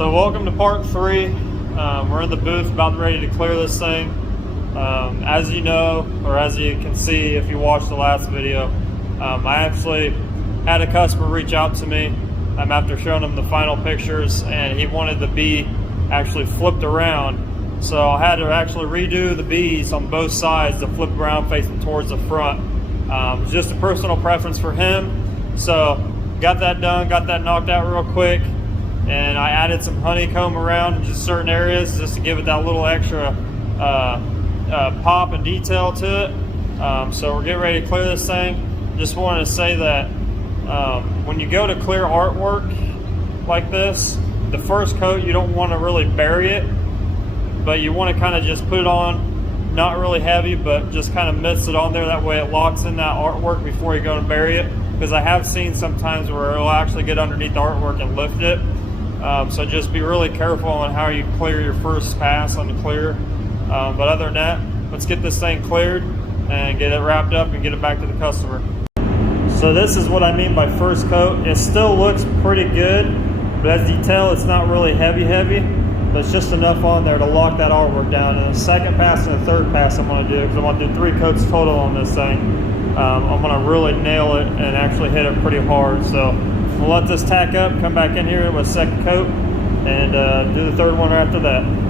So welcome to part 3. We're in the booth about ready to clear this thing. As you know, or as you can see if you watched the last video, I actually had a customer reach out to me after showing him the final pictures, and he wanted the bee actually flipped around. So I had to actually redo the bees on both sides to flip around facing towards the front. It's just a personal preference for him. So got that done, got that knocked out real quick. And I added some honeycomb around in just certain areas just to give it that little extra pop and detail to it. So we're getting ready to clear this thing. Just wanted to say that when you go to clear artwork like this, the first coat you don't want to really bury it, but you want to kind of just put it on, not really heavy, but just kind of mist it on there. That way it locks in that artwork before you go and bury it. Because I have seen sometimes where it'll actually get underneath the artwork and lift it. So just be really careful on how you clear your first pass on the clear. But other than that, let's get this thing cleared and get it wrapped up and get it back to the customer. So this is what I mean by first coat. It still looks pretty good, but as you tell, it's not really heavy, but it's just enough on there to lock that artwork down. And the second pass and the third pass I'm gonna do, because I'm gonna do 3 coats total on this thing. I'm gonna really nail it and actually hit it pretty hard. So we'll let this tack up, come back in here with a second coat, and do the third one right after that.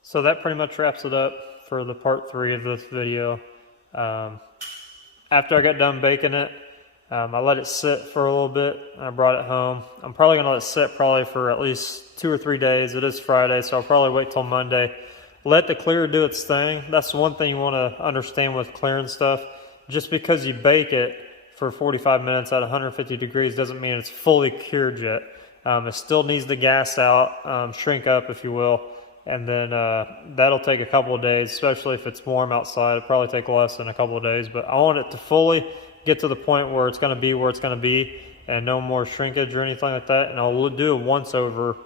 So that pretty much wraps it up for the part 3 of this video. After I got done baking it, I let it sit for a little bit. I brought it home. I'm probably gonna let it sit probably for at least 2 or 3 days. It is Friday, so I'll probably wait till Monday. Let the clear do its thing. That's one thing you wanna understand with clearing stuff. Just because you bake it for 45 minutes at 150 degrees doesn't mean it's fully cured yet. It still needs to gas out, shrink up if you will. And then that'll take a couple of days, especially if it's warm outside. It'll probably take less than a couple of days, but I want it to fully get to the point where it's gonna be where it's gonna be and no more shrinkage or anything like that. And I'll do a once over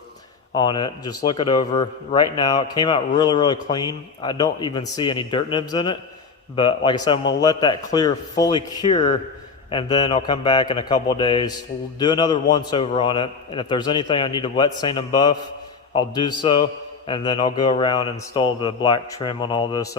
on it, just look it over. Right now, it came out really, really clean. I don't even see any dirt nibs in it, but like I said, I'm gonna let that clear fully cure, and then I'll come back in a couple of days. We'll do another once over on it, and if there's anything I need to wet sand and buff, I'll do so. And then I'll go around and install the black trim on all this.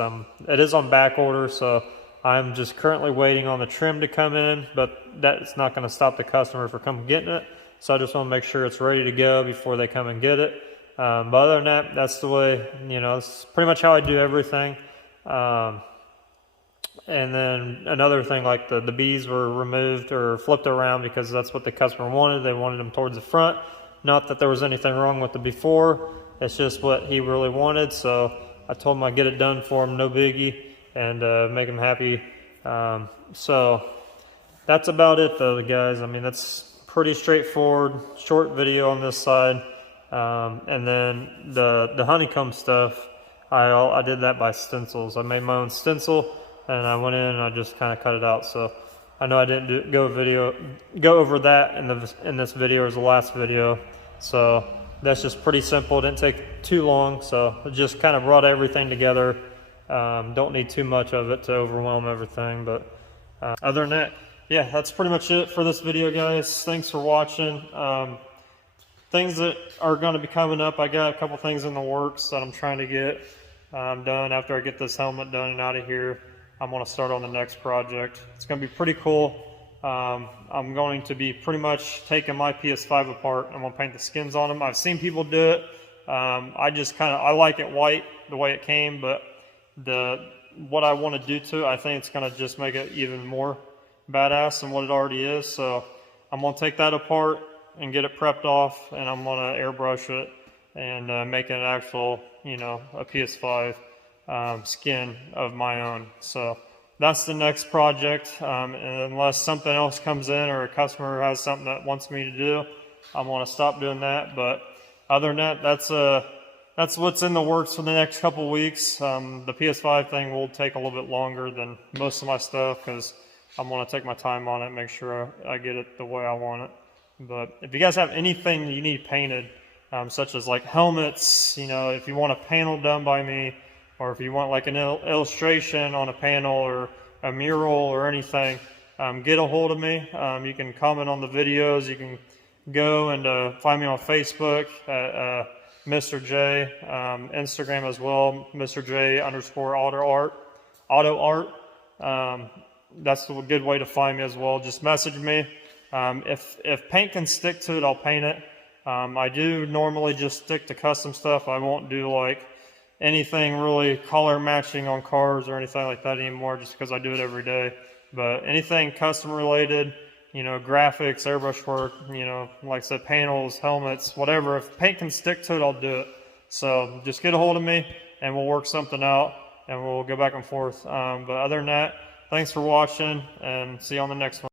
It is on back order, so I'm just currently waiting on the trim to come in, but that's not going to stop the customer from coming getting it. So I just want to make sure it's ready to go before they come and get it. But other than that, that's the way, that's pretty much how I do everything. And then another thing, like the bees were removed or flipped around because that's what the customer wanted. They wanted them towards the front. Not that there was anything wrong with the before. It's just what he really wanted, so I told him I'd get it done for him, no biggie, and make him happy. So that's about it though, guys. I mean, that's pretty straightforward, short video on this side. And then the honeycomb stuff, I did that by stencils. I made my own stencil, and I went in and I just kind of cut it out. So I know I didn't go over that in this video as the last video. So that's just pretty simple. It didn't take too long, so it just kind of brought everything together. Don't need too much of it to overwhelm everything, but other than that, yeah, that's pretty much it for this video, guys. Thanks for watching. Things that are going to be coming up, I got a couple things in the works that I'm trying to get done. After I get this helmet done and out of here, I'm going to start on the next project. It's going to be pretty cool. I'm going to be pretty much taking my PS5 apart. I'm going to paint the skins on them. I've seen people do it. I like it white the way it came, but what I want to do to it, I think it's going to just make it even more badass than what it already is. So I'm gonna take that apart and get it prepped off, and I'm gonna airbrush it and make it an actual, you know, a PS5 skin of my own. So that's the next project, and unless something else comes in or a customer has something that wants me to do, I'm gonna stop doing that. But other than that, that's what's in the works for the next couple weeks. The PS5 thing will take a little bit longer than most of my stuff because I'm gonna take my time on it, make sure I get it the way I want it. But if you guys have anything you need painted, such as like helmets, you know, if you want a panel done by me, or if you want like an illustration on a panel or a mural or anything, get a hold of me. You can comment on the videos. You can go and find me on Facebook at MR.J, Instagram as well, MR.J_auto art. That's a good way to find me as well. Just message me. If paint can stick to it, I'll paint it. I do normally just stick to custom stuff. I won't do like anything really color matching on cars or anything like that anymore, just because I do it every day. But anything custom related, you know, graphics, airbrush work, you know, like I said, panels, helmets, whatever. If paint can stick to it, I'll do it. So just get a hold of me and we'll work something out and we'll go back and forth. But other than that, thanks for watching and see you on the next one.